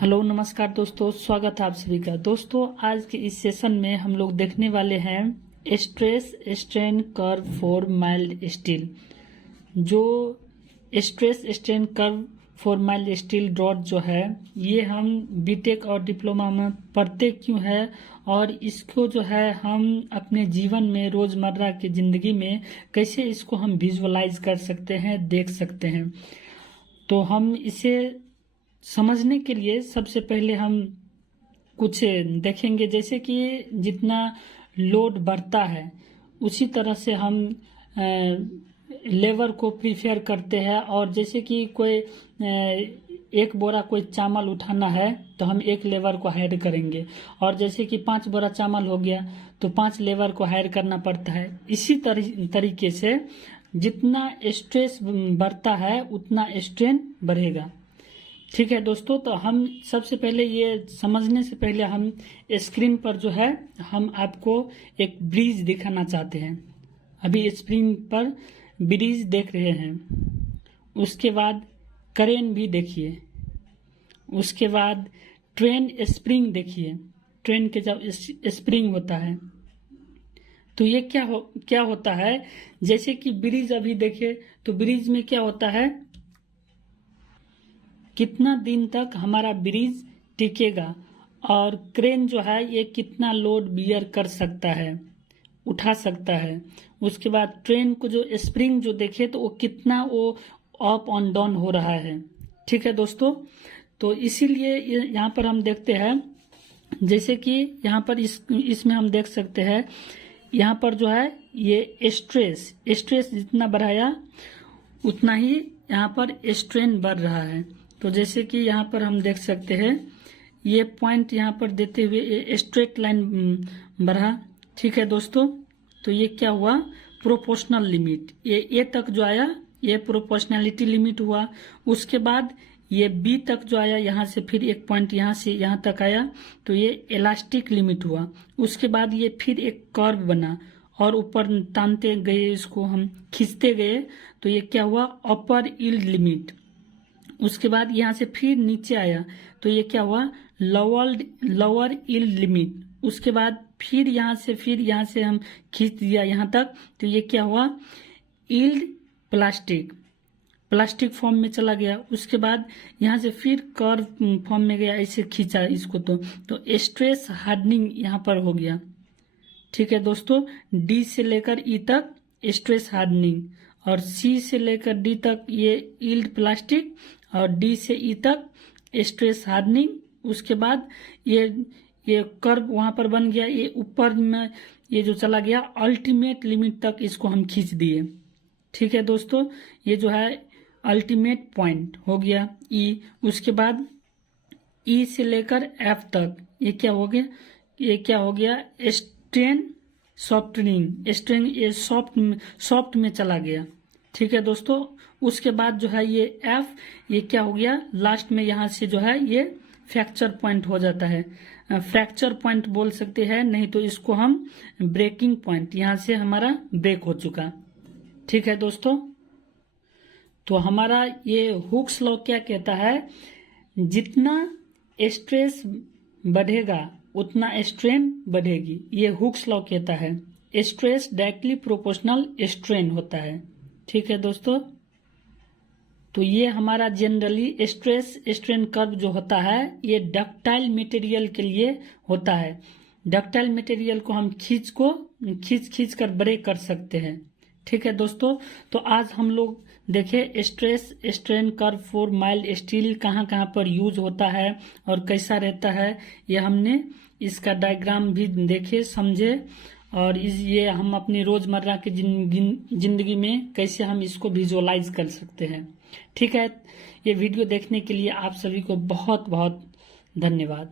Hello नमस्कार दोस्तों, स्वागत है आप सभी का। दोस्तों आज के इस सेशन में हम लोग देखने वाले हैं stress strain curve for mild steel. जो stress strain curve for mild steel drawn जो है ये हम बीटेक और डिप्लोमा में पढ़ते क्यों है और इसको जो है हम अपने जीवन में रोजमर्रा की जिंदगी में कैसे इसको हम विजुअलाइज कर सकते हैं, देख सकते हैं। तो हम इसे समझने के लिए सबसे पहले हम कुछ देखेंगे, जैसे कि जितना लोड बढ़ता है उसी तरह से हम लेबर को प्रिफेयर करते हैं। और जैसे कि कोई एक बोरा कोई चावल उठाना है तो हम एक लेबर को हायर करेंगे, और जैसे कि 5 बोरा चावल हो गया तो 5 लेबर को हायर करना पड़ता है। इसी तरीके से जितना स्ट्रेस बढ़ता है उतना स्ट्रेन बढ़ेगा। ठीक है दोस्तों, तो हम सबसे पहले ये समझने से पहले हम स्क्रीन पर जो है हम आपको एक ब्रिज दिखाना चाहते हैं। अभी स्क्रीन पर ब्रिज देख रहे हैं, उसके बाद क्रेन भी देखिए, उसके बाद ट्रेन स्प्रिंग देखिए, ट्रेन के जब स्प्रिंग होता है तो ये क्या होता है। जैसे कि ब्रिज अभी देखिए तो ब्रिज में क्या होता है, कितना दिन तक हमारा ब्रिज टिकेगा और क्रेन जो है ये कितना लोड बियर कर सकता है, उठा सकता है। उसके बाद ट्रेन को जो स्प्रिंग जो देखे तो वो कितना वो अप और डाउन हो रहा है। ठीक है दोस्तों, तो इसीलिए यहाँ पर हम देखते हैं, जैसे कि यहाँ पर इसमें हम देख सकते हैं, यहाँ पर जो है ये स्ट्रेस जितना बढ़ाया उतना ही यहाँ पर स्ट्रेन बढ़ रहा है। तो जैसे कि यहाँ पर हम देख सकते हैं ये पॉइंट यहाँ पर देते हुए ये स्ट्रेट लाइन बढ़ा। ठीक है दोस्तों, तो ये क्या हुआ, प्रोपोर्शनल लिमिट, ये ए तक जो आया ये प्रोपोर्शनैलिटी लिमिट हुआ। उसके बाद ये बी तक जो आया, यहाँ से फिर एक पॉइंट यहाँ से यहाँ तक आया तो ये इलास्टिक लिमिट हुआ। उसके बाद ये फिर एक कर्व बना और ऊपर तानते गए, इसको हम खींचते गए तो ये क्या हुआ, अपर यील्ड लिमिट। उसके बाद यहाँ से फिर नीचे आया तो ये क्या हुआ, लोअर यील्ड लिमिट। उसके बाद फिर यहाँ से हम खींच दिया यहाँ तक तो ये क्या हुआ, यील्ड प्लास्टिक फॉर्म में चला गया। उसके बाद यहाँ से फिर कर्व फॉर्म में गया, ऐसे खींचा इसको तो स्ट्रेस हार्डनिंग यहाँ पर हो गया। ठीक है दोस्तों, डी से लेकर ई तक स्ट्रेस हार्डनिंग और सी से लेकर डी तक ये यील्ड प्लास्टिक और डी से ई तक स्ट्रेस हार्डनिंग। उसके बाद ये कर्व वहां पर बन गया, ये ऊपर में ये जो चला गया अल्टीमेट लिमिट तक इसको हम खींच दिए। ठीक है दोस्तों, ये जो है अल्टीमेट पॉइंट हो गया ई। उसके बाद ई से लेकर एफ तक ये क्या हो गया, स्ट्रेन सॉफ्टनिंग, स्ट्रेन ये सॉफ्ट में चला गया। ठीक है दोस्तों, उसके बाद जो है ये एफ ये क्या हो गया, लास्ट में यहाँ से जो है ये फ्रैक्चर पॉइंट हो जाता है, फ्रैक्चर पॉइंट बोल सकते हैं, नहीं तो इसको हम ब्रेकिंग पॉइंट, यहाँ से हमारा ब्रेक हो चुका। ठीक है दोस्तों, तो हमारा ये हुक्स लॉ क्या कहता है, जितना स्ट्रेस बढ़ेगा उतना स्ट्रेन बढ़ेगी। ये हुक्स लॉ कहता है, स्ट्रेस डायरेक्टली प्रोपोर्शनल स्ट्रेन होता है। ठीक है दोस्तों, तो ये हमारा जनरली स्ट्रेस स्ट्रेन कर्व जो होता है ये डक्टाइल मटेरियल के लिए होता है। डक्टाइल मटेरियल को हम खींच कर ब्रेक कर सकते हैं। ठीक है दोस्तों, तो आज हम लोग देखे stress strain curve for mild steel कहाँ पर यूज होता है और कैसा रहता है, ये हमने इसका डायग्राम भी देखे, समझे, और ये हम अपनी रोजमर्रा की जिंदगी में कैसे हम इसको विजुअलाइज कर सकते हैं। ठीक है, ये वीडियो देखने के लिए आप सभी को बहुत बहुत धन्यवाद।